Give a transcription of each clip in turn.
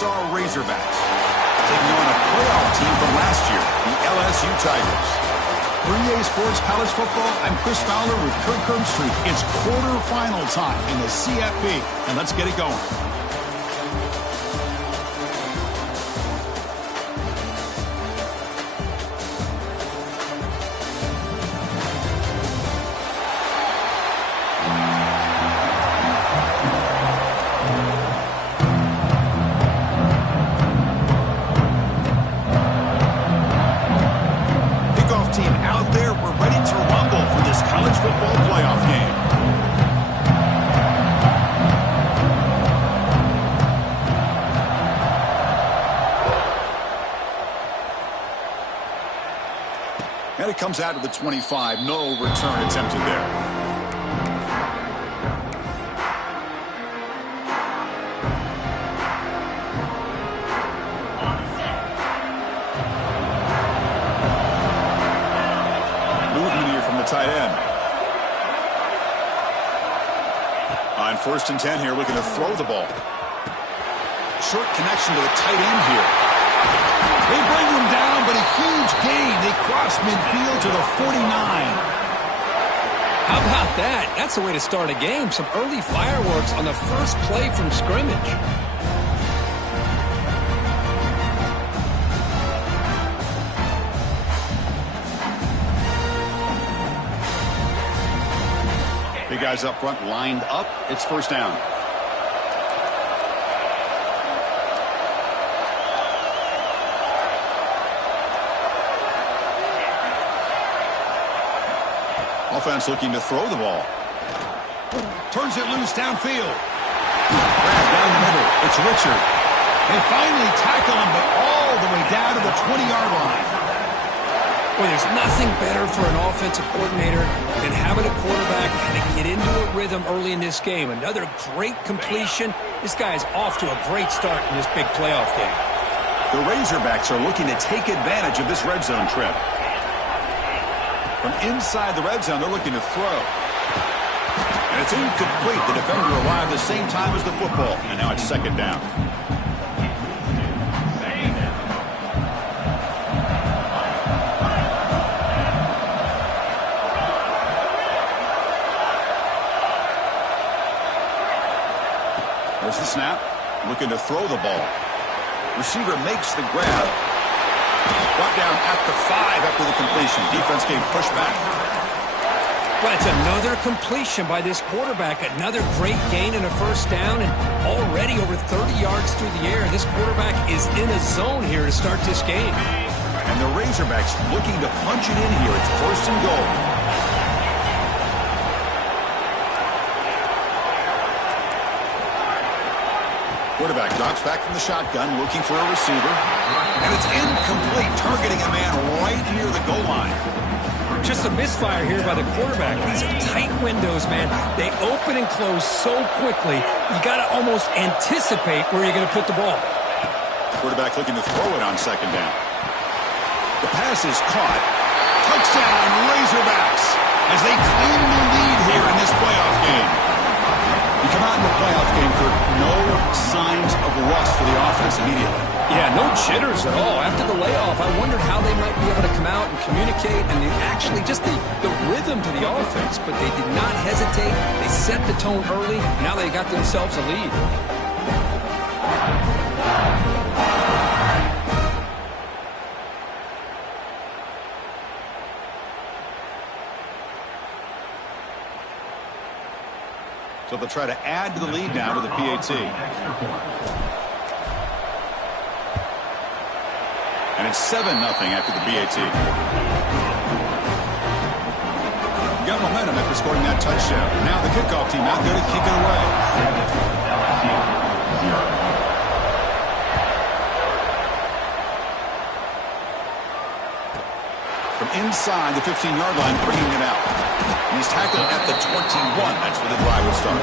Our Razorbacks taking on a playoff team from last year, the LSU Tigers. 3A Sports College Football, I'm Chris Fowler with Kirk Herbstreit. It's quarterfinal time in the CFP, and let's get it going. And it comes out of the 25. No return attempted there. Movement here from the tight end. On 1st and 10 here, looking to throw the ball. Short connection to the tight end here. They bring him down, but a huge gain. They cross midfield to the 49. How about that? That's the way to start a game. Some early fireworks on the first play from scrimmage. Big guys up front lined up. It's 1st down. Offense looking to throw the ball. Turns it loose downfield. Grab down the middle. It's Richard. They finally tackle him, but all the way down to the 20-yard line. Well, there's nothing better for an offensive coordinator than having a quarterback kind of get into a rhythm early in this game. Another great completion. This guy is off to a great start in this big playoff game. The Razorbacks are looking to take advantage of this red zone trip. From inside the red zone, they're looking to throw. And it's incomplete. The defender arrived the same time as the football. And now it's 2nd down. There's the snap. Looking to throw the ball. Receiver makes the grab. Brought down at the 5 after the completion. Defense game pushed back. Well, it's another completion by this quarterback. Another great gain and a 1st down, and already over 30 yards through the air. This quarterback is in a zone here to start this game. And the Razorbacks looking to punch it in here. It's 1st and goal. Quarterback drops back from the shotgun, looking for a receiver. And it's incomplete, targeting a man right near the goal line. Just a misfire here by the quarterback. These are tight windows, man. They open and close so quickly, you got to almost anticipate where you're going to put the ball. Quarterback looking to throw it on 2nd down. The pass is caught. Touchdown, Razorbacks, as they claim the lead here in this playoff game. You come out in the playoff game, Kirk, no signs of rust for the offense immediately. Yeah, no jitters at all. After the layoff, I wondered how they might be able to come out and communicate and actually just the rhythm to the offense. But they did not hesitate. They set the tone early. Now they got themselves a lead. So they'll try to add to the lead now to the PAT. And it's 7-0 after the PAT. Got momentum after scoring that touchdown. Now the kickoff team out there to kick it away. From inside the 15-yard line, bringing it out. And he's tackled at the 21. That's where the drive will start.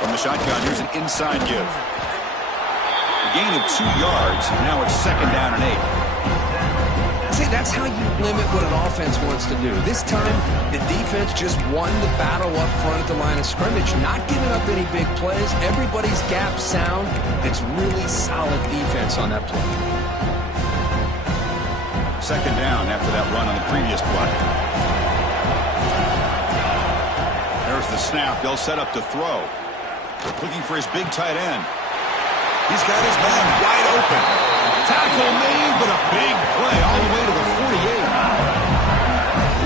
From the shotgun, here's an inside give. A gain of 2 yards. Now it's 2nd down and 8. See, that's how you limit what an offense wants to do. This time, the defense just won the battle up front at the line of scrimmage, not giving up any big plays. Everybody's gap sound. It's really solid defense on that play. 2nd down after that run on the previous play. There's the snap. They'll set up to throw. Looking for his big tight end. He's got his man wide open. Tackle made, but a big play all the way to the 48.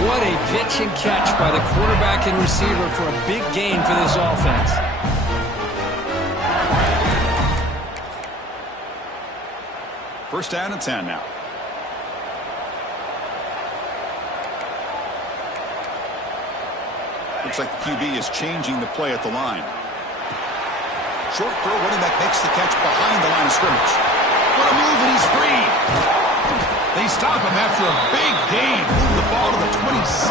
What a pitch and catch by the quarterback and receiver for a big gain for this offense. First down and 10 now. Looks like the QB is changing the play at the line. Short throw, running back makes the catch behind the line of scrimmage. What a move, and he's free. They stop him after a big gain. Move the ball to the 26.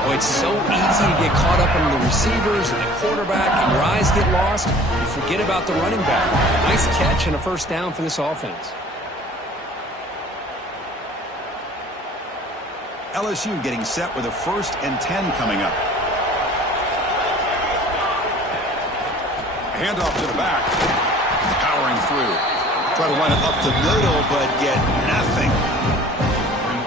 Oh, it's so easy to get caught up in the receivers and the quarterback, and your eyes get lost. You forget about the running back. Nice catch and a first down for this offense. LSU getting set with a 1st and 10 coming up. Handoff to the back. Powering through. Try to run it up the middle, but get nothing.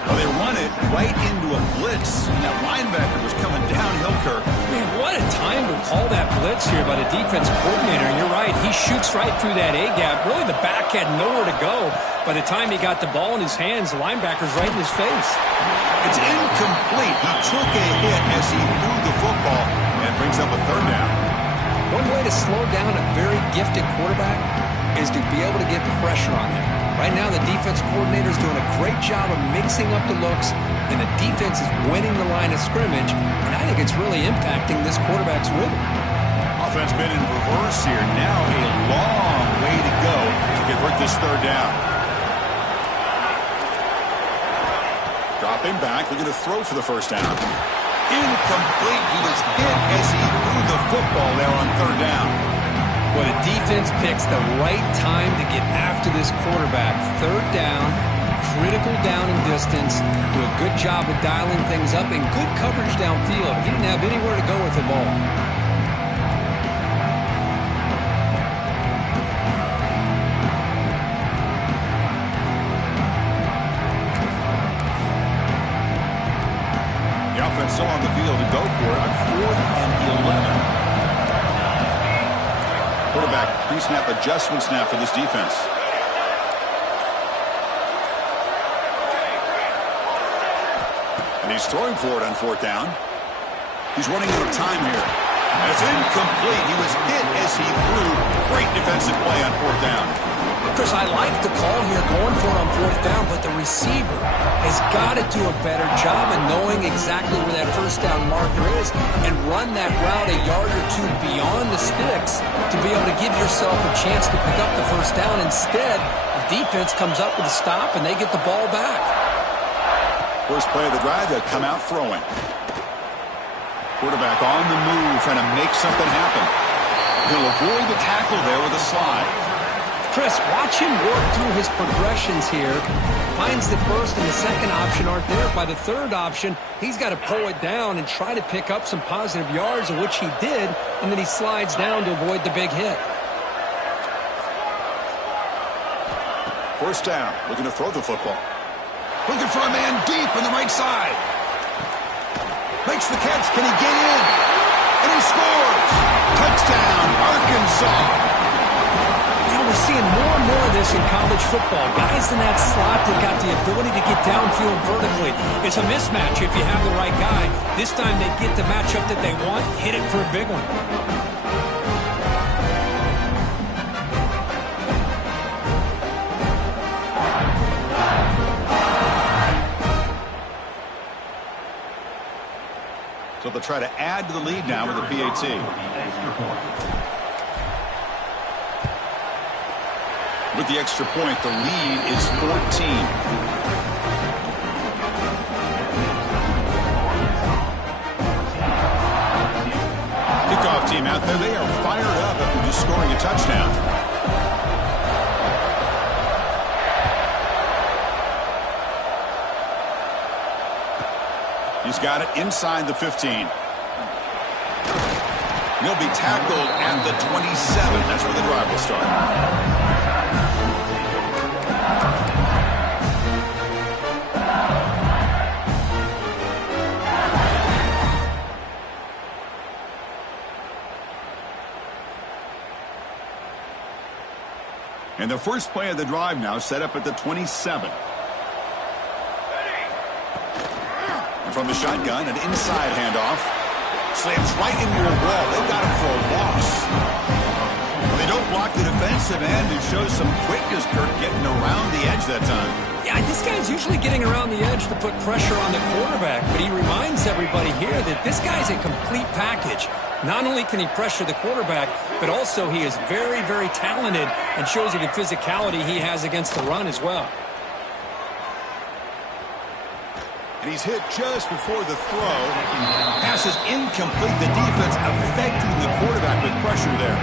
Well, they run it right into a blitz. And that linebacker was coming downhill, Kirk. Man, what a time to call that blitz here by the defense coordinator. And you're right, he shoots right through that A-gap. Really, the back had nowhere to go. By the time he got the ball in his hands, the linebacker's right in his face. It's incomplete. He took a hit as he threw the football and brings up a 3rd down. One way to slow down a very gifted quarterback is to be able to get pressure on him. Right now, the defense coordinator is doing a great job of mixing up the looks, and the defense is winning the line of scrimmage, and I think it's really impacting this quarterback's rhythm. Offense been in reverse here. Now a long way to go to convert this 3rd down. Dropping back, looking to throw for the first down. Incomplete. He was hit as he threw the football there on 3rd down. Well, the defense picks the right time to get after this quarterback. 3rd down, critical down and distance. Do a good job of dialing things up and good coverage downfield. He didn't have anywhere to go with the ball. Still on the field to go for it on 4th and 11. Quarterback pre-snap adjustment snap for this defense. And he's throwing for it on 4th down. He's running out of time here. And it's incomplete. He was hit as he threw. Great defensive play on 4th down. Chris, I like the call here going for it on 4th down, but the receiver has got to do a better job of knowing exactly where that first down marker is and run that route a yard or 2 beyond the sticks to be able to give yourself a chance to pick up the first down. Instead, the defense comes up with a stop and they get the ball back. First play of the drive, they'll come out throwing. Quarterback on the move, trying to make something happen. He'll avoid the tackle there with a slide. Chris, watch him work through his progressions here. Finds the first and the second option aren't there. By the 3rd option, he's got to pull it down and try to pick up some positive yards, of which he did, and then he slides down to avoid the big hit. First down, looking to throw the football. Looking for a man deep on the right side. Makes the catch. Can he get in? And he scores. Touchdown, Arkansas. We're seeing more and more of this in college football. Guys in that slot that got the ability to get downfield vertically. It's a mismatch if you have the right guy. This time they get the matchup that they want, hit it for a big one. So they'll try to add to the lead now with a PAT. With the extra point, the lead is 14. kickoff team out there, they are fired up after just scoring a touchdown. He's got it inside the 15. He'll be tackled at the 27. That's where the drive will start. And the first play of the drive now set up at the 27. And from the shotgun, an inside handoff. Slams right into a wall. They've got him for a loss. Well, they don't block the defensive end and shows some quickness, Kirk, getting around the edge that time. Yeah, this guy's usually getting around the edge to put pressure on the quarterback, but he reminds everybody here that this guy's a complete package. Not only can he pressure the quarterback, but also he is very, very talented and shows you the physicality he has against the run as well. And he's hit just before the throw. Pass is incomplete. The defense affecting the quarterback with pressure there.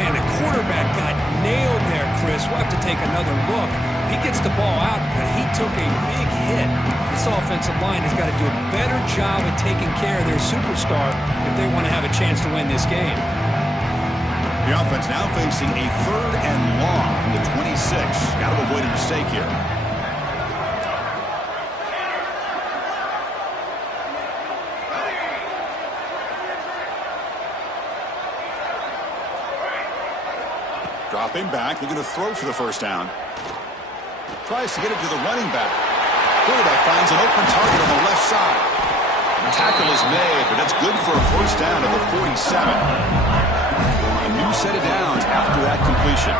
Man, the quarterback got nailed there, Chris. We'll have to take another look. He gets the ball out, but he took a big hit. This offensive line has got to do a better job of taking care of their superstar if they want to have a chance to win this game. The offense now facing a 3rd and long from the 26. Got to avoid a mistake here. Dropping back, looking to throw for the first down. Tries to get it to the running back. Quarterback finds an open target on the left side. Tackle is made, but that's good for a first down at the 47. A new set of downs after that completion.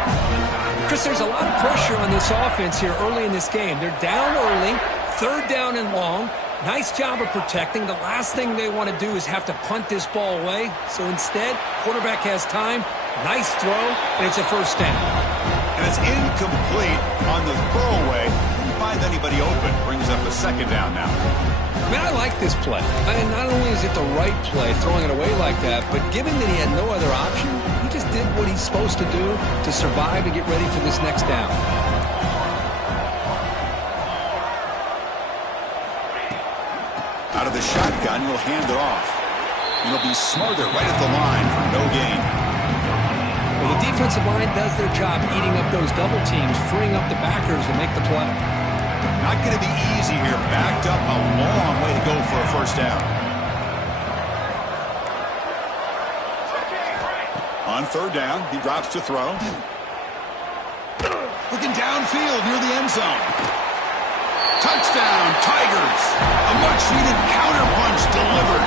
Chris, there's a lot of pressure on this offense here early in this game. They're down early, 3rd down and long. Nice job of protecting. The last thing they want to do is have to punt this ball away. So instead, quarterback has time. Nice throw, and it's a first down. And it's incomplete on the throwaway. Didn't find anybody open. Brings up a 2nd down now. Man, I like this play. I mean, not only is it the right play, throwing it away like that, but given that he had no other option, he just did what he's supposed to do to survive and get ready for this next down. Out of the shotgun, he'll hand it off. He'll be smothered right at the line for no gain. Well, the defensive line does their job eating up those double teams, freeing up the backers to make the play. Not going to be easy here. Backed up a long way to go for a first down. On 3rd down, he drops to throw. Looking downfield near the end zone. Touchdown, Tigers. A much-needed counterpunch delivered.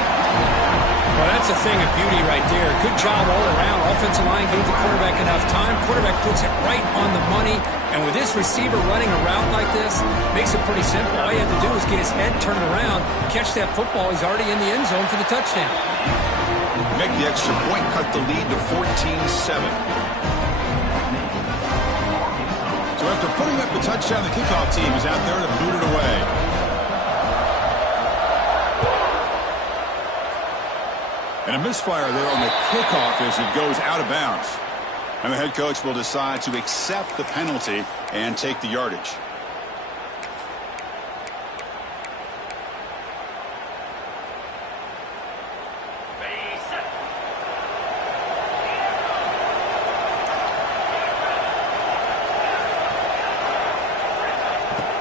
Well, that's a thing of beauty right there. Good job all around. Offensive line gave the quarterback enough time. Quarterback puts it right on the money. And with this receiver running a route like this, makes it pretty simple. All you have to do is get his head turned around, catch that football. He's already in the end zone for the touchdown. Make the extra point, cut the lead to 14-7. So after putting up the touchdown, the kickoff team is out there to boot it away. And a misfire there on the kickoff as it goes out of bounds. And the head coach will decide to accept the penalty and take the yardage.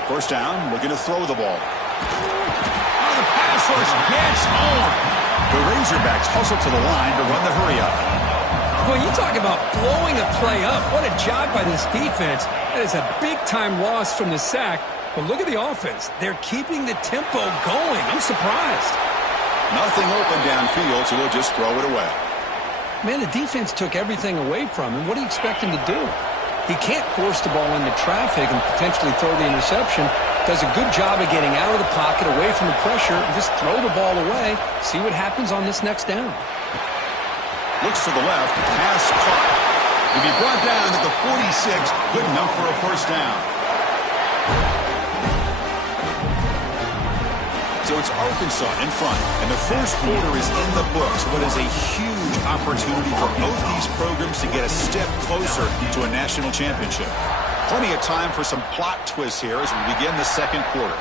First down, looking to throw the ball. Oh, the pass rush gets home. The Razorbacks hustle to the line to run the hurry-up. Well, you talk about blowing a play up. What a job by this defense. That is a big-time loss from the sack. But look at the offense. They're keeping the tempo going. I'm surprised. Nothing open downfield, so we'll just throw it away. Man, the defense took everything away from him. What do you expect him to do? He can't force the ball into traffic and potentially throw the interception. Does a good job of getting out of the pocket, away from the pressure, and just throw the ball away. See what happens on this next down. Looks to the left, pass caught. He'll be brought down at the 46, good enough for a first down. So it's Arkansas in front, and the first quarter is in the books. What is a huge opportunity for both these programs to get a step closer to a national championship. Plenty of time for some plot twists here as we begin the second quarter.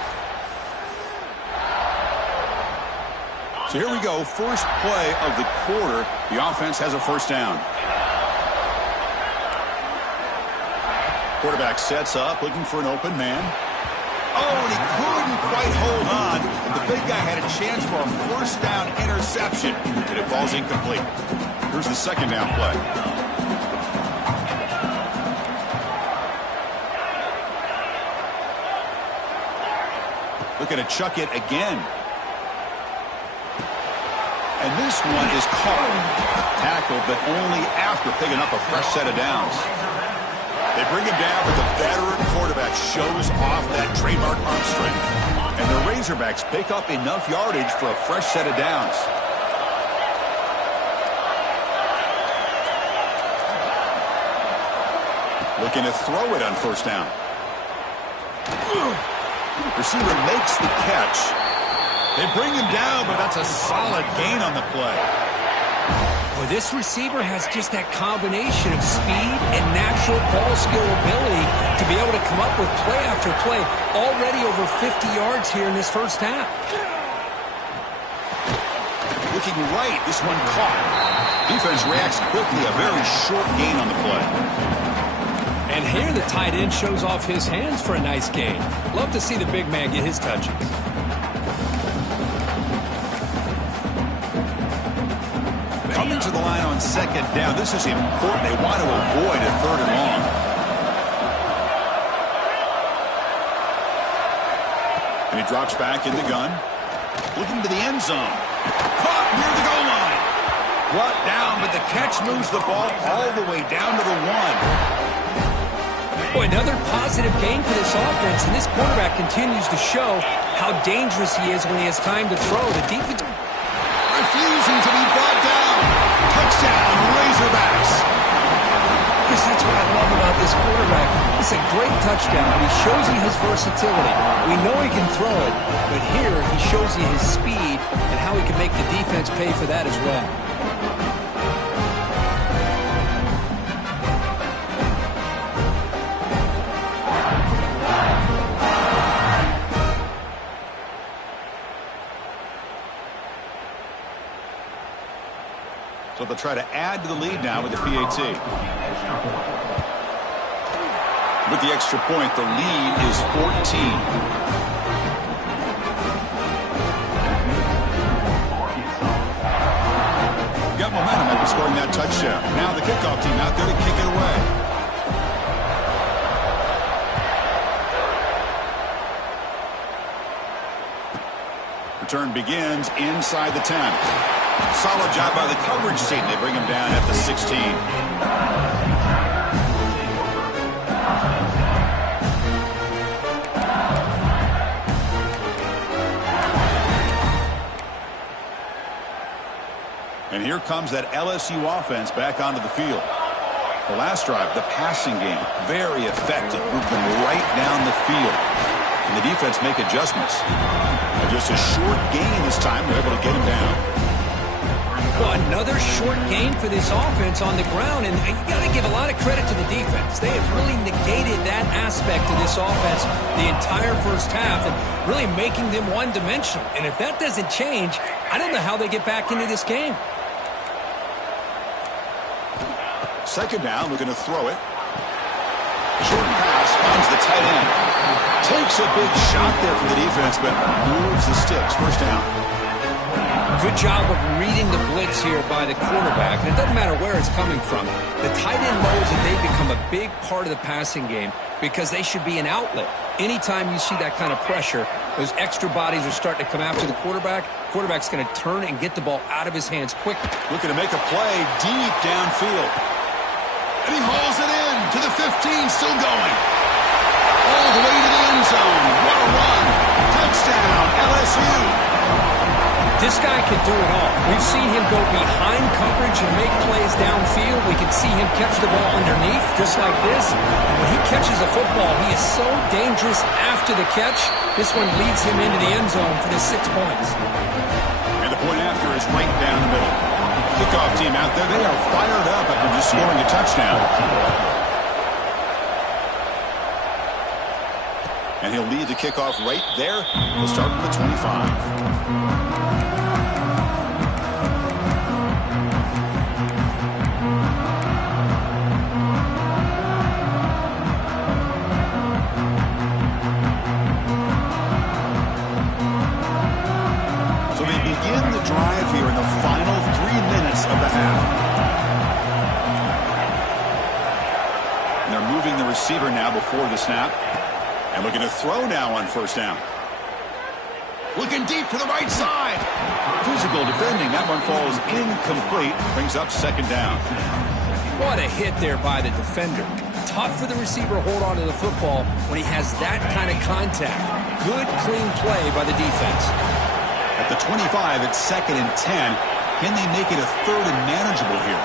So here we go, first play of the quarter. The offense has a first down. Quarterback sets up, looking for an open man. Oh, and he couldn't quite hold on. The big guy had a chance for a first down interception, and it falls incomplete. Here's the second down play. Looking to chuck it again. And this one is caught. Tackled, but only after picking up a fresh set of downs. They bring him down, but the veteran quarterback shows off that trademark arm strength. And the Razorbacks pick up enough yardage for a fresh set of downs. Looking to throw it on first down. Receiver makes the catch. They bring him down, but that's a solid gain on the play. Well, this receiver has just that combination of speed and natural ball skill ability to be able to come up with play after play. Already over 50 yards here in this first half. Looking right, this one caught. Defense reacts quickly, a very short gain on the play. And here the tight end shows off his hands for a nice gain. Love to see the big man get his touches. Coming to the line on second down. This is important. They want to avoid a third and long. And he drops back in the gun. Looking to the end zone. Caught near the goal line. Brought down, but the catch moves the ball all the way down to the 1. Boy, another positive gain for this offense, and this quarterback continues to show how dangerous he is when he has time to throw. The defense refusing to be brought down. Touchdown, Razorbacks. Because that's what I love about this quarterback. It's a great touchdown. He shows you his versatility. We know he can throw it, but here he shows you his speed and how he can make the defense pay for that as well. So they'll try to add to the lead now with the PAT. With the extra point, the lead is 14. Got momentum after scoring that touchdown. Now the kickoff team out there to kick it away. Return begins inside the 10. Solid job by the coverage team. They bring him down at the 16. And here comes that LSU offense back onto the field. The last drive, the passing game, very effective. Moved them right down the field. And the defense make adjustments. And just a short gain this time. They're able to get him down. Well, another short gain for this offense on the ground, and you got to give a lot of credit to the defense. They have really negated that aspect of this offense the entire first half and really making them one-dimensional. And if that doesn't change, I don't know how they get back into this game. Second down, looking to throw it. Short pass, finds the tight end. Takes a big shot there from the defense, but moves the sticks. First down. Good job of reading the blitz here by the quarterback. And it doesn't matter where it's coming from. The tight end knows that they've become a big part of the passing game because they should be an outlet. Anytime you see that kind of pressure, those extra bodies are starting to come after the quarterback. Quarterback's going to turn and get the ball out of his hands quickly. Looking to make a play deep downfield. And he hauls it in to the 15, still going. All the way to the end zone. What a run. Touchdown, LSU. This guy can do it all. We've seen him go behind coverage and make plays downfield, we can see him catch the ball underneath, just like this. And when he catches a football, he is so dangerous after the catch. This one leads him into the end zone for the 6 points. And the point after is right down the middle. Kickoff team out there, they are fired up after just scoring a touchdown. And he'll lead the kickoff right there. He'll start from the 25. Drive here in the final 3 minutes of the half. And they're moving the receiver now before the snap. And looking to throw now on first down. Looking deep to the right side. Physical defending. That one falls incomplete. Brings up second down. What a hit there by the defender. Tough for the receiver to hold on to the football when he has that kind of contact. Good, clean play by the defense. At the 25, it's 2nd and 10. Can they make it a 3rd and manageable here?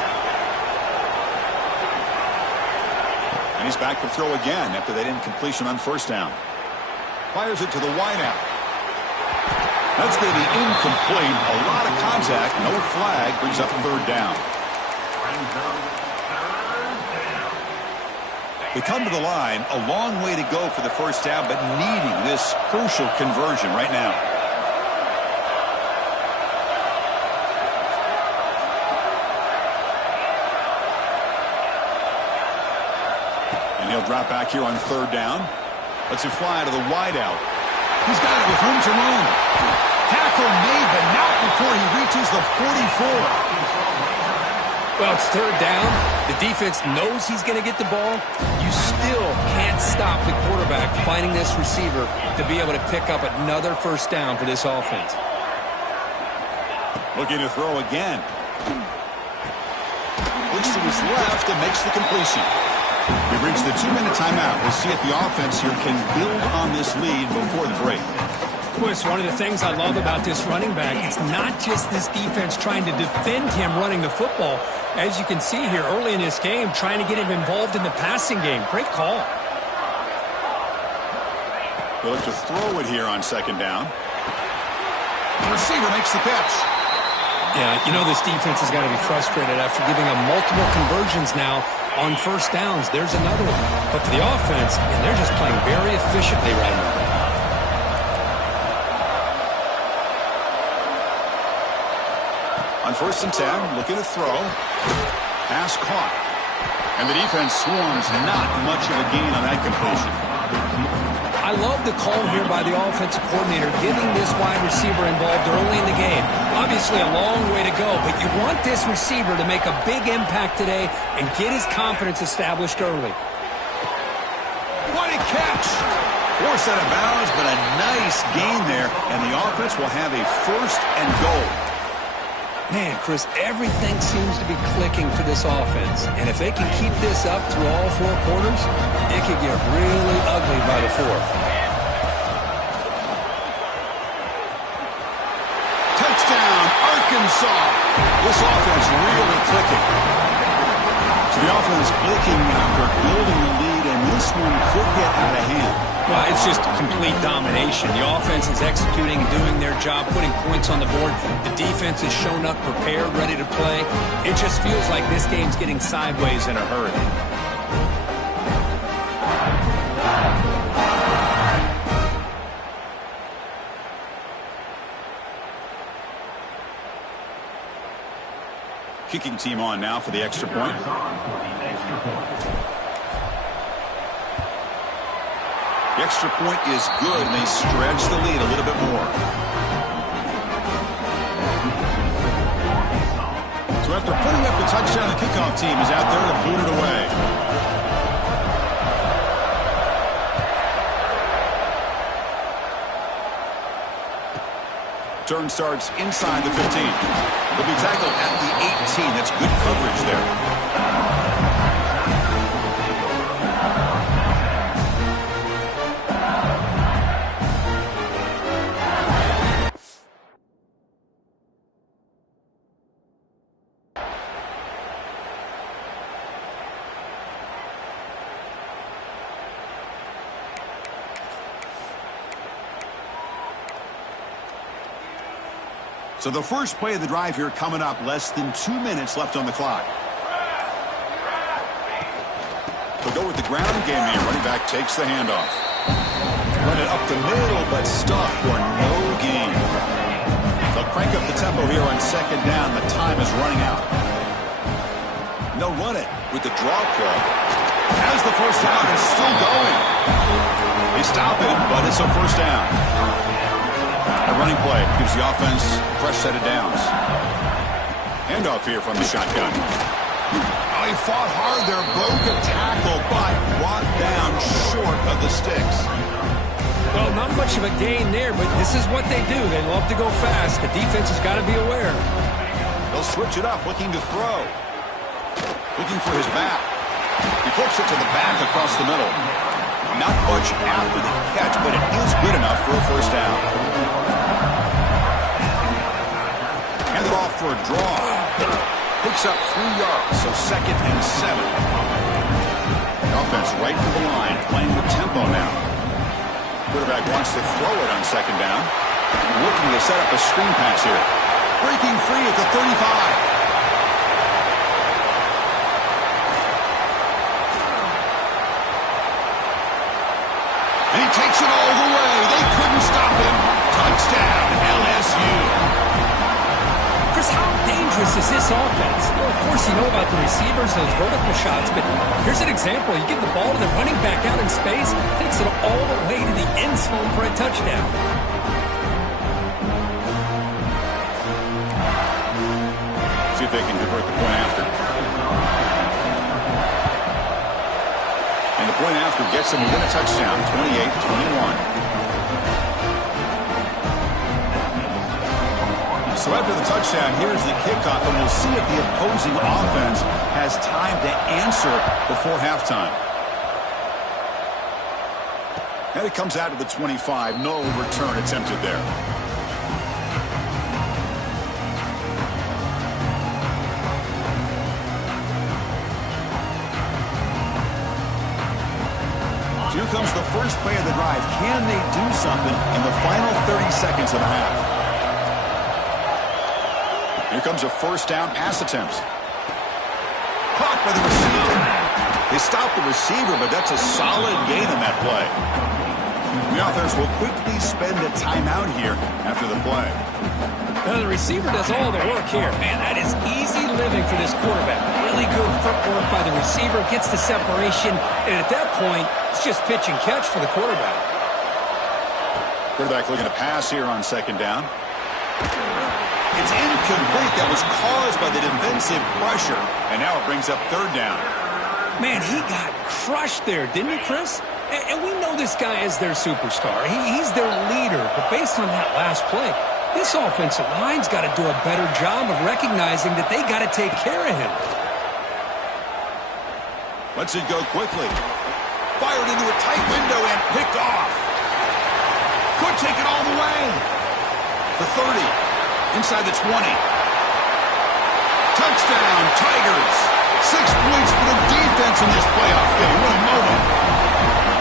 And he's back to throw again after that incompletion on first down. Fires it to the wideout. That's going to be incomplete. A lot of contact. No flag. Brings up 3rd down. They come to the line. A long way to go for the first down, but needing this crucial conversion right now. He'll drop back here on 3rd down. Lets it fly to the wideout. He's got it with room to run. Tackle made, but not before he reaches the 44. Well, it's 3rd down. The defense knows he's going to get the ball. You still can't stop the quarterback finding this receiver to be able to pick up another first down for this offense. Looking to throw again. Looks to his left and makes the completion. We've reached the 2-minute timeout. We'll see if the offense here can build on this lead before the break. Chris, one of the things I love about this running back, it's not just this defense trying to defend him running the football. As you can see here early in this game, trying to get him involved in the passing game. Great call. They'll look to throw it here on 2nd down. The receiver makes the catch. Yeah, you know this defense has got to be frustrated after giving them multiple conversions now on first downs. There's another one. But for the offense, and they're just playing very efficiently right now. On 1st and 10, looking to throw. Pass caught. And the defense swarms not much of a gain on that completion. I love the call here by the offensive coordinator, getting this wide receiver involved early in the game. Obviously a long way to go, but you want this receiver to make a big impact today and get his confidence established early. What a catch! Forced out of bounds, but a nice gain there, and the offense will have a 1st and goal. Man, Chris, everything seems to be clicking for this offense. And if they can keep this up through all 4 quarters, it could get really ugly by the 4th. Touchdown, Arkansas! This offense really clicking. So the offense clicking after building the lead, and this one could get out of hand. Well, it's just complete domination. The offense is executing, doing their job, putting points on the board. The defense has shown up prepared, ready to play. It just feels like this game's getting sideways in a hurry. Kicking team on now for the extra point. The extra point is good, and they stretch the lead a little bit more. So after putting up the touchdown, the kickoff team is out there to boot it away. Turn starts inside the 15. They'll be tackled at the 18. That's good coverage there. So the first play of the drive here coming up, less than 2 minutes left on the clock. They'll go with the ground game here. Running back takes the handoff. Run it up the middle, but stuffed for no gain. They'll crank up the tempo here on second down. The time is running out. And they'll run it with the draw play. As the first down is still going. They stop it, but it's a first down. A running play gives the offense a fresh set of downs. Handoff here from the shotgun. Oh, he fought hard there, broke a tackle, but brought down short of the sticks. Well, not much of a gain there, but this is what they do. They love to go fast. The defense has got to be aware. They'll switch it up, looking to throw. Looking for his back. He flips it to the back across the middle. Not much after the catch, but it is good enough for a first down. Hand it off for a draw. Picks up 3 yards, so 2nd and 7. The offense right to the line, playing with tempo now. Quarterback wants to throw it on second down. Looking to set up a screen pass here. Breaking free at the 35. And he takes it all the way. They couldn't stop him. Touchdown, LSU. Chris, how dangerous is this offense? Well, of course, you know about the receivers, those vertical shots, but here's an example. You give the ball to the running back out in space, takes it all the way to the end zone for a touchdown. See if they can convert the point after. And the point after gets them within a touchdown, 28-21. So after the touchdown, here's the kickoff, and we'll see if the opposing offense has time to answer before halftime. And it comes out to the 25. No return attempted there. Here comes the first play of the drive. Can they do something in the final 30 seconds of the half? Here comes a first down pass attempt. Caught by the receiver. They stopped the receiver, but that's a solid gain on that play. The offense will quickly spend a timeout here after the play. Now, the receiver does all the work here. Man, that is easy living for this quarterback. Really good footwork by the receiver, gets the separation, and at that point, it's just pitch and catch for the quarterback. Quarterback looking to pass here on second down. It's incomplete. That was caused by the defensive pressure, and now it brings up third down. Man, he got crushed there, didn't he, Chris? And we know this guy is their superstar. He's their leader, but based on that last play, this offensive line's got to do a better job of recognizing that they got to take care of him. Lets it go quickly. Fired into a tight window and picked off. Could take it all the way. The 30. Inside the 20. Touchdown, Tigers. 6 points for the defense in this playoff game. What a moment.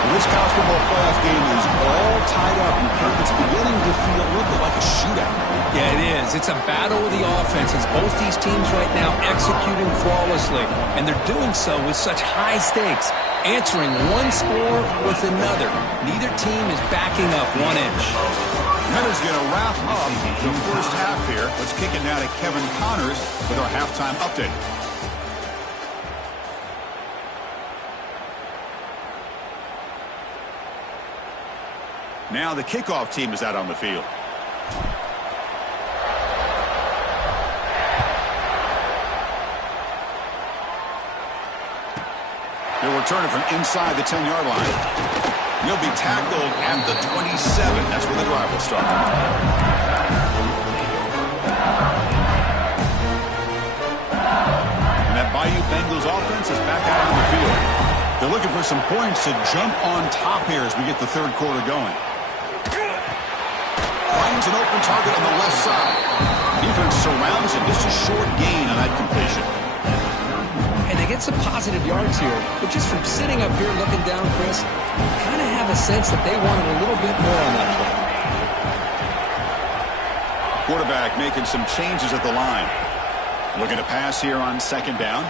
This college football playoff game is all tied up. It's beginning to feel a little bit like a shootout. Yeah, it is. It's a battle of the offenses. Both these teams right now executing flawlessly, and they're doing so with such high stakes, answering one score with another. Neither team is backing up 1 inch. That is going to wrap up the first half here. Let's kick it now to Kevin Connors with our halftime update. Now the kickoff team is out on the field. They'll return it from inside the 10-yard line. He'll be tackled at the 27. That's where the drive will start. And that Bayou Bengals offense is back out on the field. They're looking for some points to jump on top here as we get the third quarter going. Finds an open target on the left side. Defense surrounds him. Just a short gain on that completion. And they get some positive yards here, but just from sitting up here looking down, Chris, kind of have a sense that they wanted a little bit more on that play. Quarterback making some changes at the line. Looking to pass here on second down.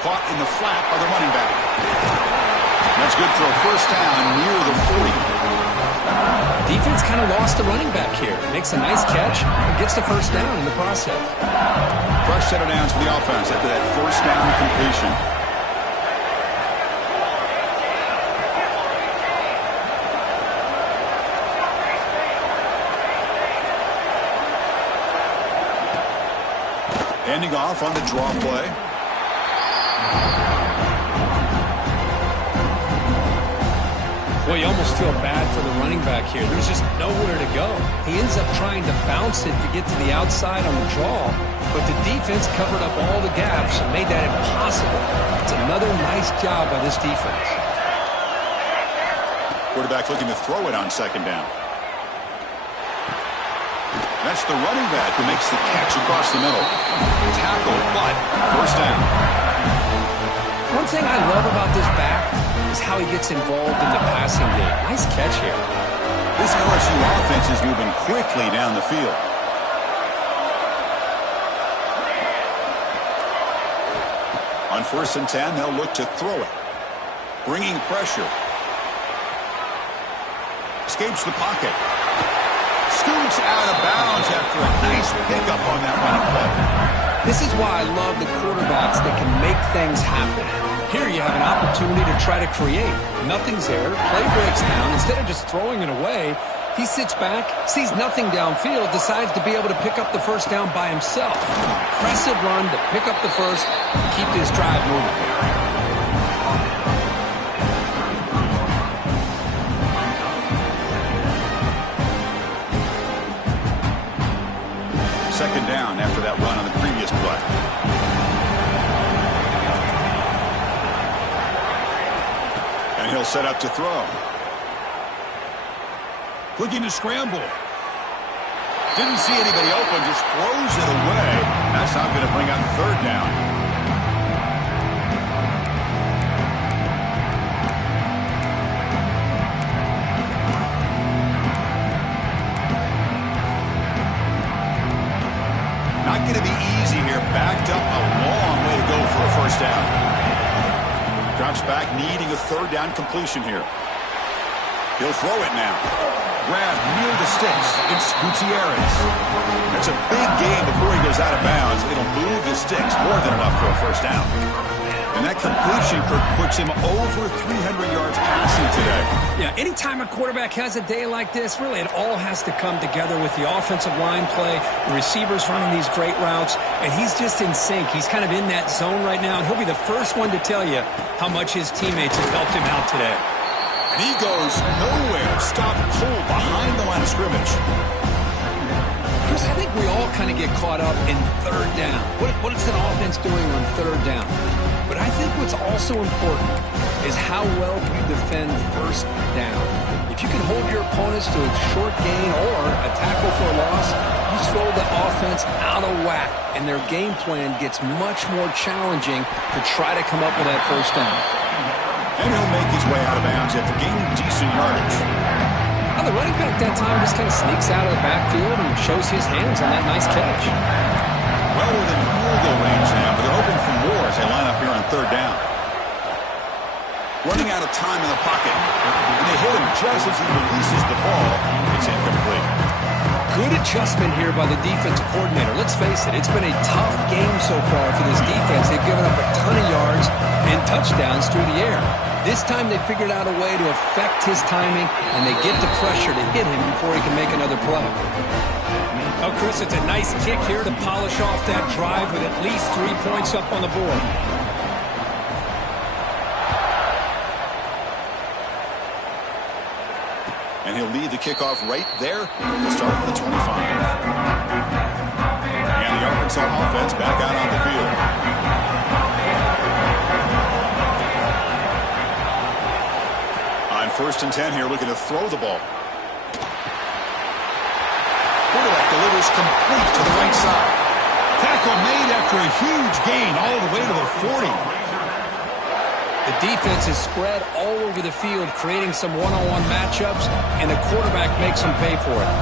Caught in the flat by the running back. That's good for a first down near the 40. Defense kind of lost the running back here. Makes a nice catch and gets the first down in the process. Fresh set of downs for the offense after that first down completion. Ending off on the draw play. Well, you almost feel bad for the running back here. There's just nowhere to go. He ends up trying to bounce it to get to the outside on the draw, but the defense covered up all the gaps and made that impossible. It's another nice job by this defense. Quarterback looking to throw it on second down. That's the running back who makes the catch across the middle. Tackle, but first down. One thing I love about this back is how he gets involved in the passing game. Nice catch here. This LSU offense is moving quickly down the field. On 1st and 10, they'll look to throw it. Bringing pressure. Escapes the pocket. Scoots out of bounds after a nice pickup on that running play. This is why I love the quarterbacks that can make things happen. Here you have an opportunity to try to create. Nothing's there. Play breaks down. Instead of just throwing it away, he sits back, sees nothing downfield, decides to be able to pick up the first down by himself. Impressive run to pick up the first and keep this drive moving. Second down after that run on the previous play. And he'll set up to throw. Looking to scramble. Didn't see anybody open, just throws it away. That's not going to bring up third down. Not going to be easy here. Backed up a long way to go for a first down. Drops back, needing a third down completion here. He'll throw it now. Grabbed near the sticks. It's Gutierrez. That's a big gain before he goes out of bounds. It'll move the sticks more than enough for a first down. And that completion puts him over 300 yards passing today. Yeah, anytime a quarterback has a day like this, really it all has to come together with the offensive line play, the receivers running these great routes, and he's just in sync. He's kind of in that zone right now, and he'll be the first one to tell you how much his teammates have helped him out today. And he goes nowhere. Stopped cold behind the line of scrimmage. Chris, I think we all kind of get caught up in third down. What is an offense doing on third down? But I think what's also important is how well you defend first down. If you can hold your opponents to a short gain or a tackle for a loss, you throw the offense out of whack, and their game plan gets much more challenging to try to come up with that first down. And he'll make his way out of bounds after gaining decent yardage. Now, the running back that time just kind of sneaks out of the backfield and shows his hands on that nice catch. Well within field goal range now, but they're hoping for more as they line up here on third down. Running out of time in the pocket. And they hit him just as he releases the ball. It's incomplete. Good adjustment here by the defensive coordinator. Let's face it, it's been a tough game so far for this defense. They've given up a ton of yards and touchdowns through the air. This time they figured out a way to affect his timing, and they get the pressure to hit him before he can make another play. Oh, Chris, it's a nice kick here to polish off that drive with at least 3 points up on the board. And he'll lead the kickoff right there. We'll start with the 25. And the Arkansas offense back out on the field. On 1st and 10 here, looking to throw the ball. Quarterback delivers complete to the right side. Tackle made after a huge gain all the way to the 40. The defense is spread all over the field, creating some one-on-one matchups, and the quarterback makes them pay for it.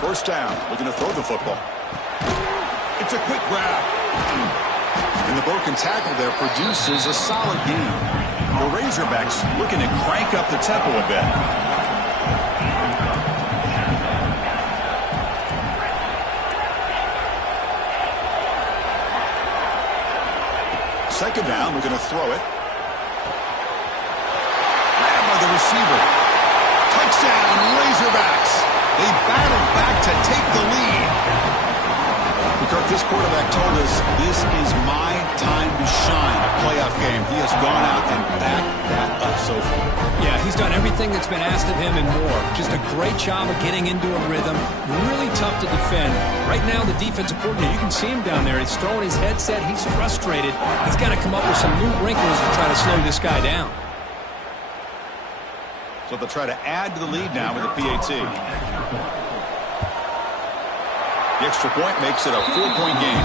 First down, looking to throw the football. It's a quick grab. And the broken tackle there produces a solid gain. The Razorbacks looking to crank up the tempo a bit. Second down, we're going to throw it. Grabbed by the receiver. Touchdown, Razorbacks. They battled back to take the lead. Kirk, this quarterback told us this is my time to shine, a playoff game. He has gone out and backed that up so far. Yeah, he's done everything that's been asked of him and more. Just a great job of getting into a rhythm. Really tough to defend. Right now, the defensive coordinator, you can see him down there. He's throwing his headset. He's frustrated. He's got to come up with some new wrinkles to try to slow this guy down. So they'll try to add to the lead now with a PAT. The extra point makes it a 4-point game.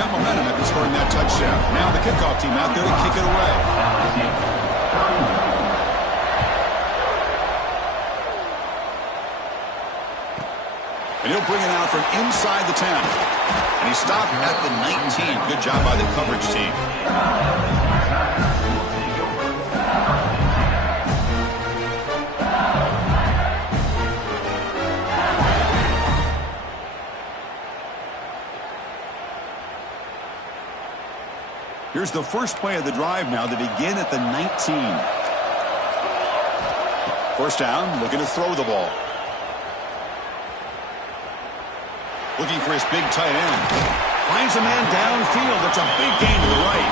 Got momentum after scoring that touchdown. Now the kickoff team out there to kick it away. And he'll bring it out from inside the 10. And he stopped at the 19. Good job by the coverage team. Here's the first play of the drive now to begin at the 19. First down, looking to throw the ball. Looking for his big tight end. Finds a man downfield. That's a big gain to the right.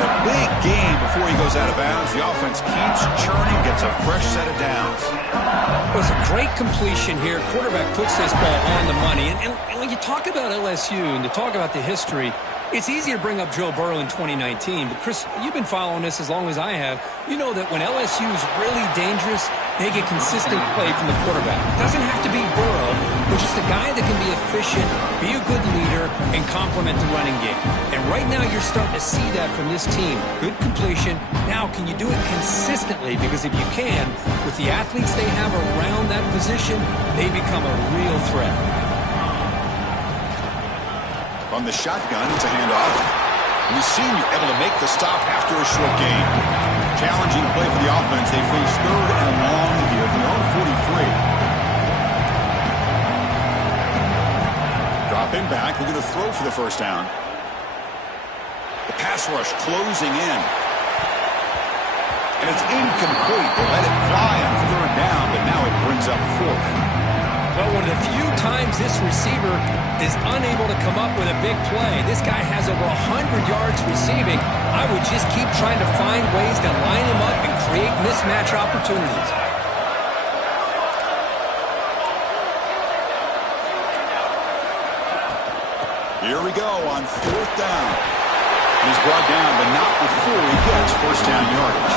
And a big gain before he goes out of bounds. The offense keeps churning, gets a fresh set of downs. It was a great completion here. Quarterback puts this ball on the money. And when you talk about LSU and to talk about the history, it's easy to bring up Joe Burrow in 2019, but Chris, you've been following this as long as I have. You know that when LSU is really dangerous, they get consistent play from the quarterback. It doesn't have to be Burrow, but just a guy that can be efficient, be a good leader, and complement the running game. And right now you're starting to see that from this team. Good completion. Now, can you do it consistently? Because if you can, with the athletes they have around that position, they become a real threat. From the shotgun, it's a handoff. And the senior able to make the stop after a short gain. Challenging play for the offense. They face third and long here from their own 43. Dropping back, looking to throw for the first down. The pass rush closing in. And it's incomplete. They let it fly on third down, but now it brings up fourth. Well, one of the few times this receiver is unable to come up with a big play. This guy has over 100 yards receiving. I would just keep trying to find ways to line him up and create mismatch opportunities. Here we go on fourth down. He's brought down, but not before he gets first down yardage.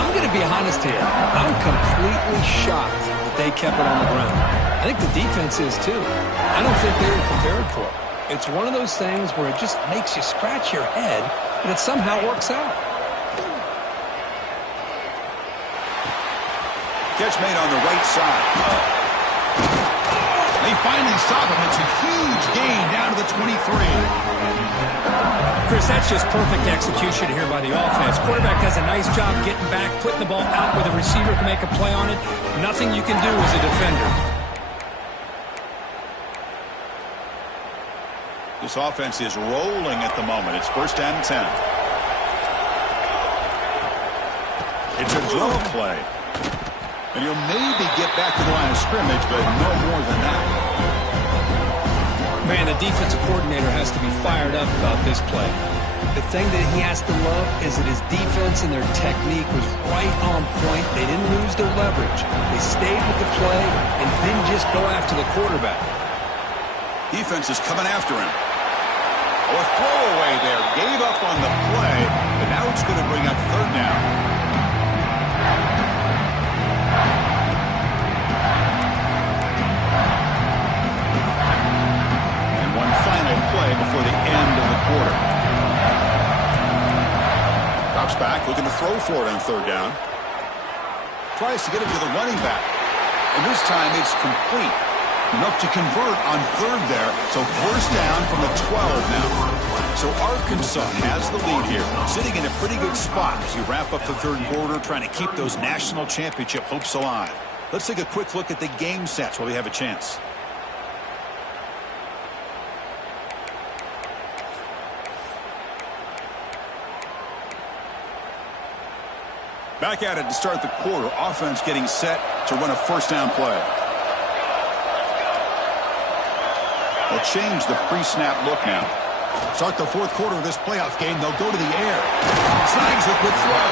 I'm going to be honest here. I'm completely shocked that they kept it on the ground. I think the defense is too. I don't think they were prepared for it. It's one of those things where it just makes you scratch your head, but it somehow works out. Catch made on the right side. They finally stop him. It's a huge gain down to the 23. Chris, that's just perfect execution here by the offense. Quarterback does a nice job getting back, putting the ball out where the receiver can make a play on it. Nothing you can do as a defender. This offense is rolling at the moment. It's first down and 10. It's a draw play. And he'll maybe get back to the line of scrimmage, but no more than that. Man, the defensive coordinator has to be fired up about this play. The thing that he has to love is that his defense and their technique was right on point. They didn't lose their leverage. They stayed with the play and didn't just go after the quarterback. Defense is coming after him. Oh, a throwaway there. Gave up on the play, but now it's going to bring up third down. Final play before the end of the quarter. Drops back, looking to throw for it on third down. Tries to get it to the running back. And this time it's complete. Enough to convert on third there. So first down from the 12 now. So Arkansas has the lead here, sitting in a pretty good spot as you wrap up the third quarter, trying to keep those national championship hopes alive. Let's take a quick look at the game sets while we have a chance. Back at it to start the quarter. Offense getting set to run a first down play. They'll change the pre-snap look now. Start the fourth quarter of this playoff game. They'll go to the air. Snags a quick throw.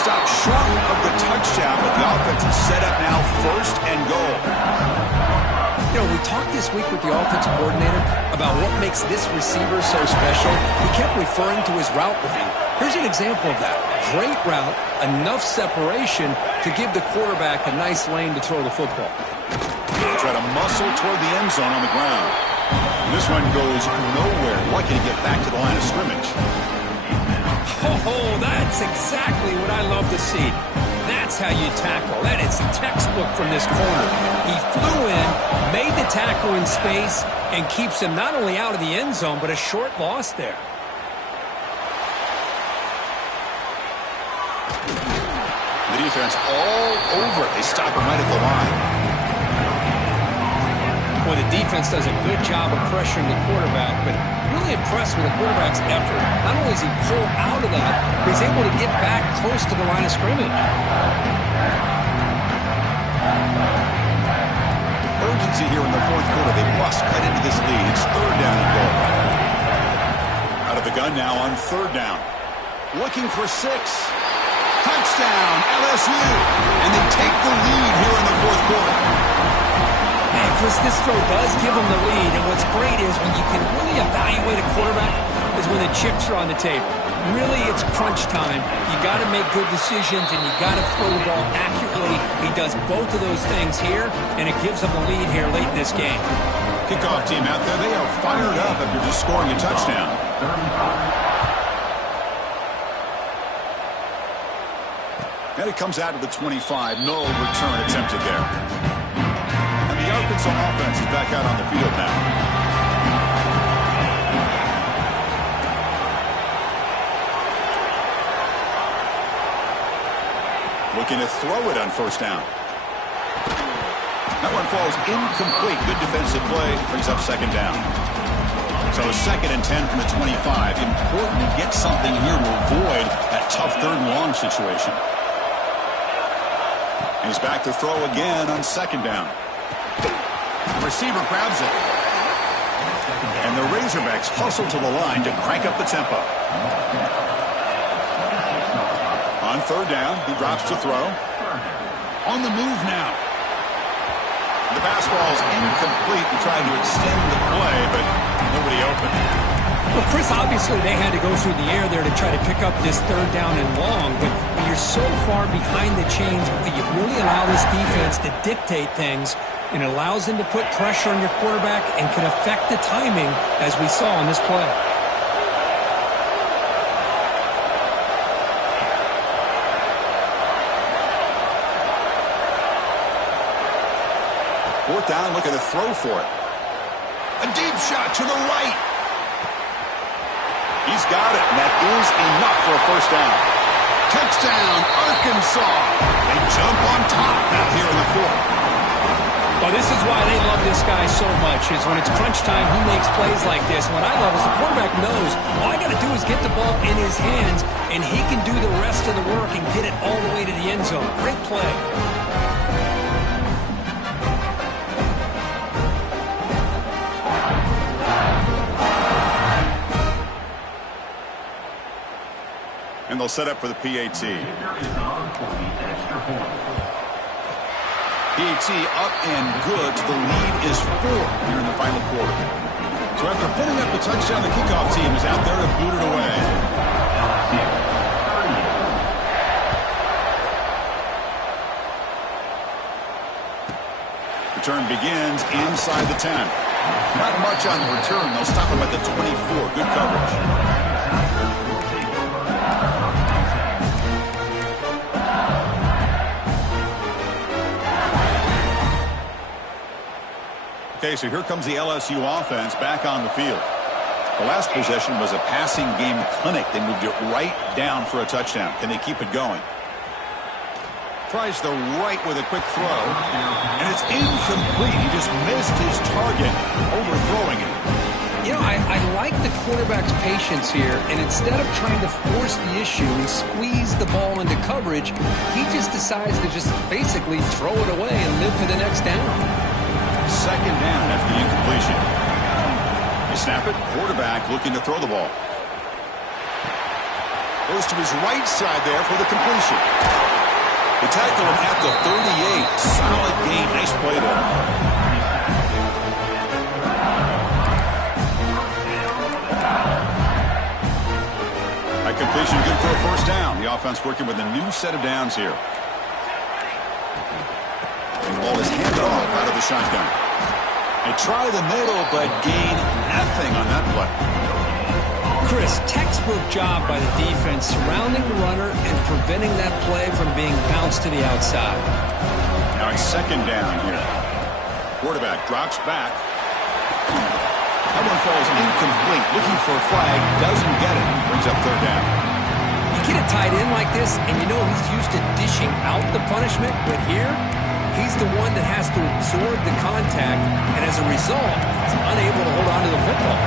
Stop short of the touchdown, but the offense is set up now first and goal. You know, we talked this week with the offensive coordinator about what makes this receiver so special. He kept referring to his route running. Here's an example of that. Great route, enough separation to give the quarterback a nice lane to throw the football. Try to muscle toward the end zone on the ground. This one goes nowhere. Lucky to get back to the line of scrimmage. Oh, that's exactly what I love to see. That's how you tackle. That is textbook from this corner. He flew in, made the tackle in space, and keeps him not only out of the end zone, but a short loss there. The defense all over it. They stop him right at the line. Boy, the defense does a good job of pressuring the quarterback, but really impressed with the quarterback's effort. Not only does he pull out of that, but he's able to get back close to the line of scrimmage. Urgency here in the fourth quarter. They must cut into this lead. It's third down and goal. Out of the gun now on third down. Looking for 6. Touchdown, LSU. And they take the lead here in the fourth quarter. And Chris, this throw does give them the lead. And what's great is when you can really evaluate a quarterback is when the chips are on the table. Really, it's crunch time. You got to make good decisions, and you got to throw the ball accurately. He does both of those things here, and it gives them a lead here late in this game. Kickoff team out there, they are fired up after just scoring a touchdown. And it comes out to the 25. No return attempted there. And the Arkansas offense is back out on the field now. Looking to throw it on first down. That one falls incomplete. Good defensive play. Brings up second down. So 2nd and 10 from the 25. Important to get something here to avoid that tough third and long situation. He's back to throw again on second down. The receiver grabs it. And the Razorbacks hustle to the line to crank up the tempo. On third down, he drops to throw. On the move now. The pass ball is incomplete and tried to extend the play, but nobody open. Well, Chris, obviously they had to go through the air there to try to pick up this third down and long, but when you're so far behind the chains, you really allow this defense to dictate things, and it allows them to put pressure on your quarterback and can affect the timing, as we saw on this play. Fourth down, looking to throw for it. A deep shot to the right. He's got it, and that is enough for a first down. Touchdown, Arkansas. They jump on top now here in the fourth. Well, this is why they love this guy so much, is when it's crunch time, he makes plays like this. What I love is the quarterback knows all I got to do is get the ball in his hands, and he can do the rest of the work and get it all the way to the end zone. Great play. And they'll set up for the PAT. PAT up and good. The lead is 4 here in the final quarter. So after putting up the touchdown, the kickoff team is out there to boot it away. Return begins inside the 10. Not much on the return. They'll stop him at the 24. Good coverage. Okay, so here comes the LSU offense back on the field. The last possession was a passing game clinic. They moved it right down for a touchdown. Can they keep it going? Tries the right with a quick throw, and it's incomplete. He just missed his target, overthrowing it. You know, I like the quarterback's patience here, and instead of trying to force the issue and squeeze the ball into coverage, he just decides to just basically throw it away and live for the next down. Second down after the incompletion. They snap it, quarterback looking to throw the ball. Goes to his right side there for the completion. They tackle him at the 38. Solid gain. Nice play there. That completion good for a first down. The offense working with a new set of downs here. And the ball is handed off out of the shotgun. They try the middle, but gain nothing on that play. Chris, textbook job by the defense surrounding the runner and preventing that play from being bounced to the outside. Now it's second down here. Quarterback drops back. That one falls incomplete. Looking for a flag. Doesn't get it. Brings up third down. You get a tight end like this, and you know he's used to dishing out the punishment, but here, he's the one that has to absorb the contact, and as a result, he's unable to hold on to the football.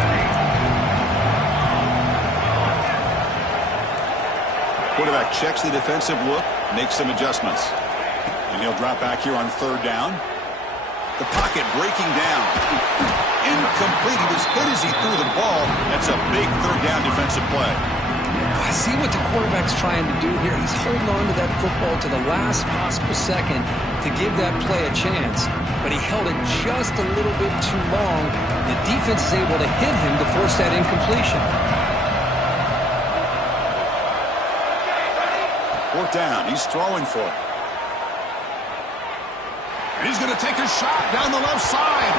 Quarterback checks the defensive look, makes some adjustments. And he'll drop back here on third down. The pocket breaking down. Incomplete. He was hit as he threw the ball. That's a big third down defensive play. I see what the quarterback's trying to do here. He's holding on to that football to the last possible second to give that play a chance. But he held it just a little bit too long. The defense is able to hit him to force that incompletion. Fourth down. He's throwing for it. And he's going to take a shot down the left side.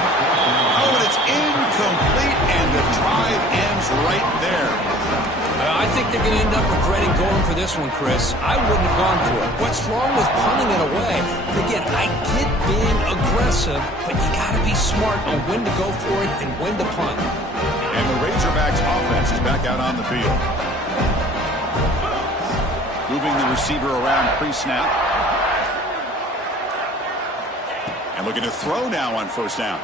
Oh, and it's incomplete, and the drive ends right there. I think they're going to end up regretting going for this one, Chris. I wouldn't have gone for it. What's wrong with punting it away? And again, I get being aggressive, but you got to be smart on when to go for it and when to punt. And the Razorbacks offense is back out on the field. Moving the receiver around pre-snap. And looking to throw now on first down.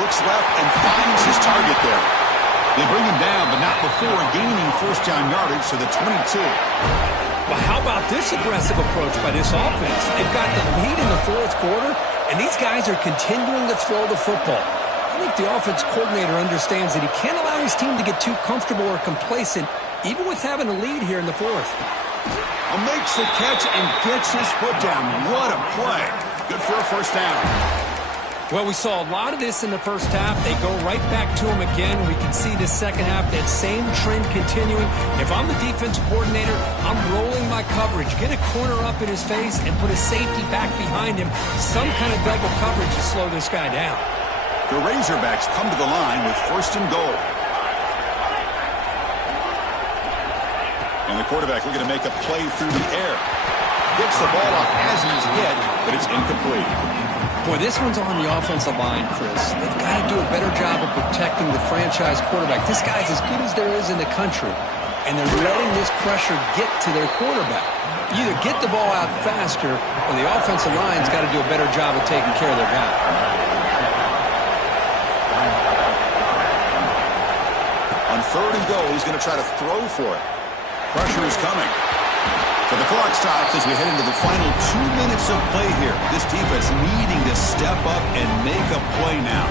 Looks left and finds his target there. They bring him down, but not before gaining first down yardage to the 22. Well, how about this aggressive approach by this offense? They've got the lead in the fourth quarter, and these guys are continuing to throw the football. I think the offense coordinator understands that he can't allow his team to get too comfortable or complacent, even with having a lead here in the fourth. Makes the catch and gets his foot down. What a play. Good for a first down. Well, we saw a lot of this in the first half. They go right back to him again. We can see the second half, that same trend continuing. If I'm the defensive coordinator, I'm rolling my coverage. Get a corner up in his face and put a safety back behind him. Some kind of double coverage to slow this guy down. The Razorbacks come to the line with first and goal. And the quarterback looking to make a play through the air. Gets the ball off as he's hit, but it's incomplete. Boy, this one's on the offensive line, Chris. They've got to do a better job of protecting the franchise quarterback. This guy's as good as there is in the country, and they're letting this pressure get to their quarterback. You either get the ball out faster, or the offensive line's got to do a better job of taking care of their guy. On third and goal, he's going to try to throw for it. Pressure is coming. So the clock stops as we head into the final 2 minutes of play here. This defense needing to step up and make a play now.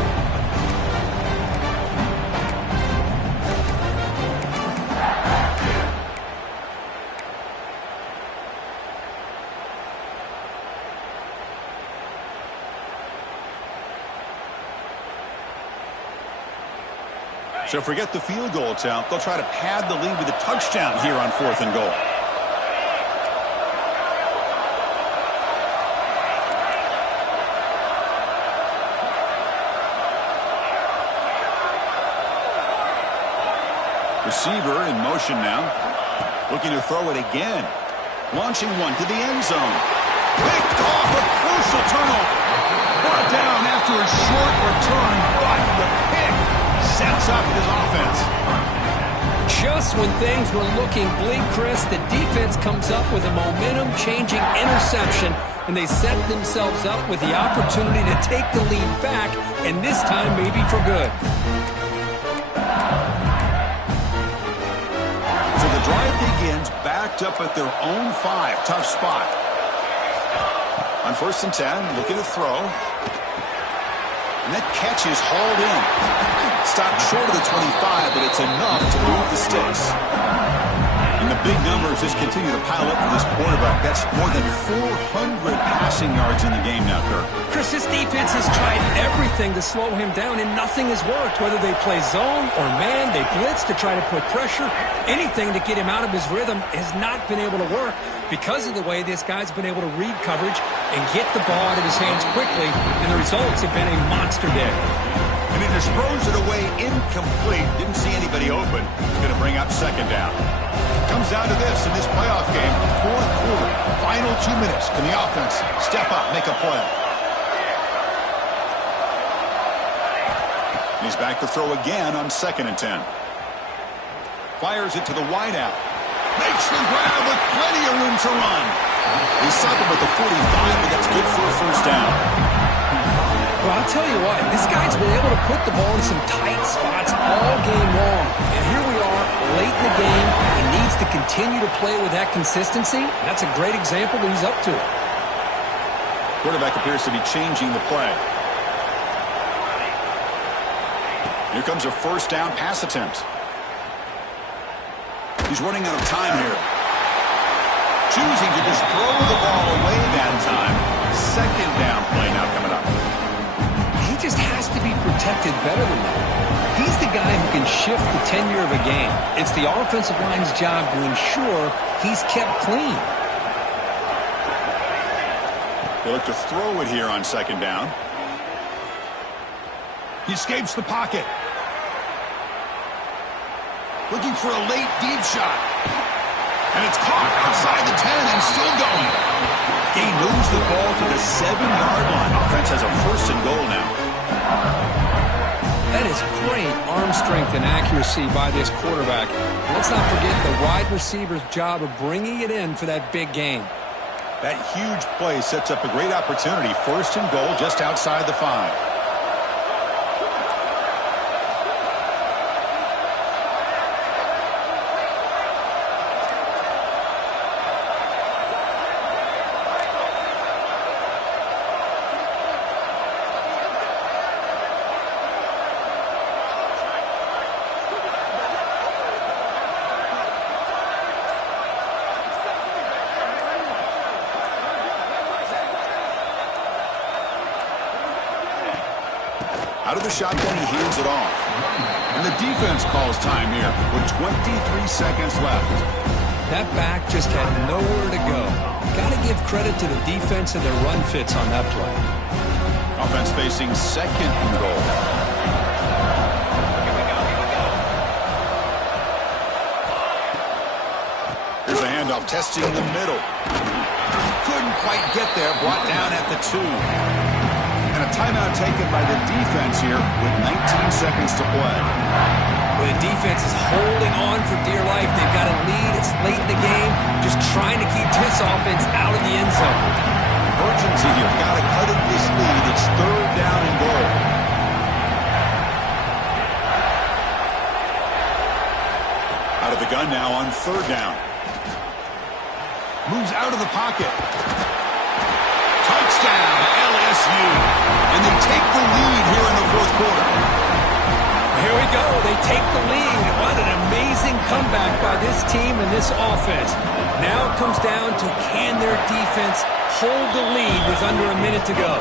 So forget the field goal attempt. They'll try to pad the lead with a touchdown here on fourth and goal. Receiver in motion now. Looking to throw it again. Launching one to the end zone. Picked off, a crucial turnover. Brought down after a short return, but the pick sets up his offense. Just when things were looking bleak, Chris, the defense comes up with a momentum-changing interception, and they set themselves up with the opportunity to take the lead back, and this time maybe for good. So the drive begins backed up at their own 5. Tough spot. On 1st and 10, looking to throw. And that catch is hauled in. Stopped short of the 25, but it's enough to move the sticks. And the big numbers just continue to pile up for this quarterback. That's more than 400 passing yards in the game now, Kirk. Chris, this defense has tried everything to slow him down, and nothing has worked. Whether they play zone or man, they blitz to try to put pressure. Anything to get him out of his rhythm has not been able to work because of the way this guy's been able to read coverage and get the ball out of his hands quickly, and the results have been a monster day. And he just throws it away incomplete. Didn't see anybody open. Going to bring up 2nd down. Comes down to this in this playoff game. 4th quarter, final 2 minutes. Can the offense step up, make a play? He's back to throw again on 2nd and 10. Fires it to the wideout. Makes the grab with plenty of room to run. He's stopping with the 45, but that's good for a 1st down. Well, I'll tell you what, this guy's been able to put the ball in some tight spots all game long. And here we are, late in the game. He needs to continue to play with that consistency. And that's a great example that he's up to it. Quarterback appears to be changing the play. Here comes a 1st down pass attempt. He's running out of time here. Choosing to just throw the ball away that time. 2nd down play now coming up. He just has to be protected better than that. He's the guy who can shift the tenure of a game. It's the offensive line's job to ensure he's kept clean. They look to throw it here on 2nd down. He escapes the pocket. Looking for a late deep shot. And it's caught outside the 10 and still going. He moves the ball to the 7-yard line. Offense has a 1st and goal now. That is great arm strength and accuracy by this quarterback. Let's not forget the wide receiver's job of bringing it in for that big game. That huge play sets up a great opportunity. 1st and goal just outside the 5. Out of the shotgun, he hands it off. And the defense calls time here with 23 seconds left. That back just had nowhere to go. Got to give credit to the defense and their run fits on that play. Offense facing 2nd and goal. Here's a handoff, testing the middle. Couldn't quite get there, brought down at the 2. And a timeout taken by the defense here with 19 seconds to play. Well, the defense is holding on for dear life. They've got a lead. It's late in the game. Just trying to keep this offense out of the end zone. Urgency here. Got to cut it this lead. It's 3rd down and goal. Out of the gun now on 3rd down. Moves out of the pocket. Touchdown, LSU. And they take the lead here in the 4th quarter. Here we go. They take the lead. What an amazing comeback by this team and this offense. Now it comes down to can their defense hold the lead with under a minute to go.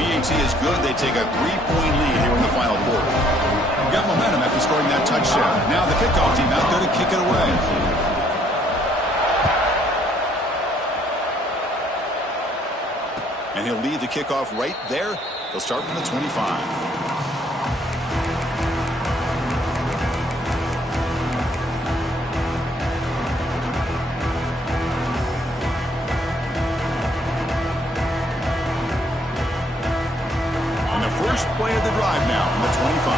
PAT is good. They take a 3-point lead here in the final quarter. Got momentum after scoring that touchdown. Now the kickoff team out there to kick it away. And he'll lead the kickoff right there. They'll start from the 25. the drive now from the 25.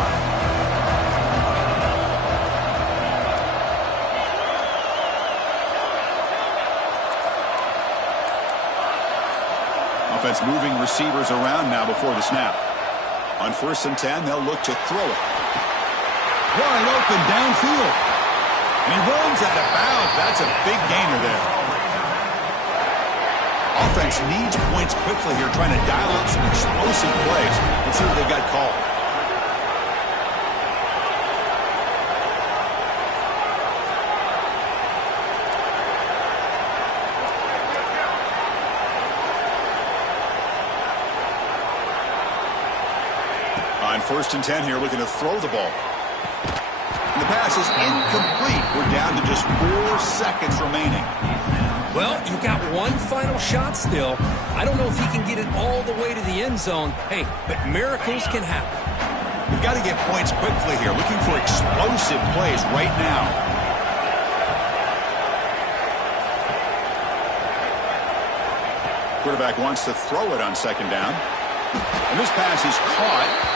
Offense moving receivers around now before the snap. On 1st and 10, they'll look to throw it. Wide open downfield. And he runs out of bounds. That's a big gainer there. Offense needs points quickly here, trying to dial up some explosive plays. Let's see what they've got called. On 1st and 10 here, looking to throw the ball. And the pass is incomplete. We're down to just 4 seconds remaining. Well, you got one final shot still. I don't know if he can get it all the way to the end zone. Hey, but miracles can happen. We've got to get points quickly here. Looking for explosive plays right now. Quarterback wants to throw it on 2nd down. And this pass is caught.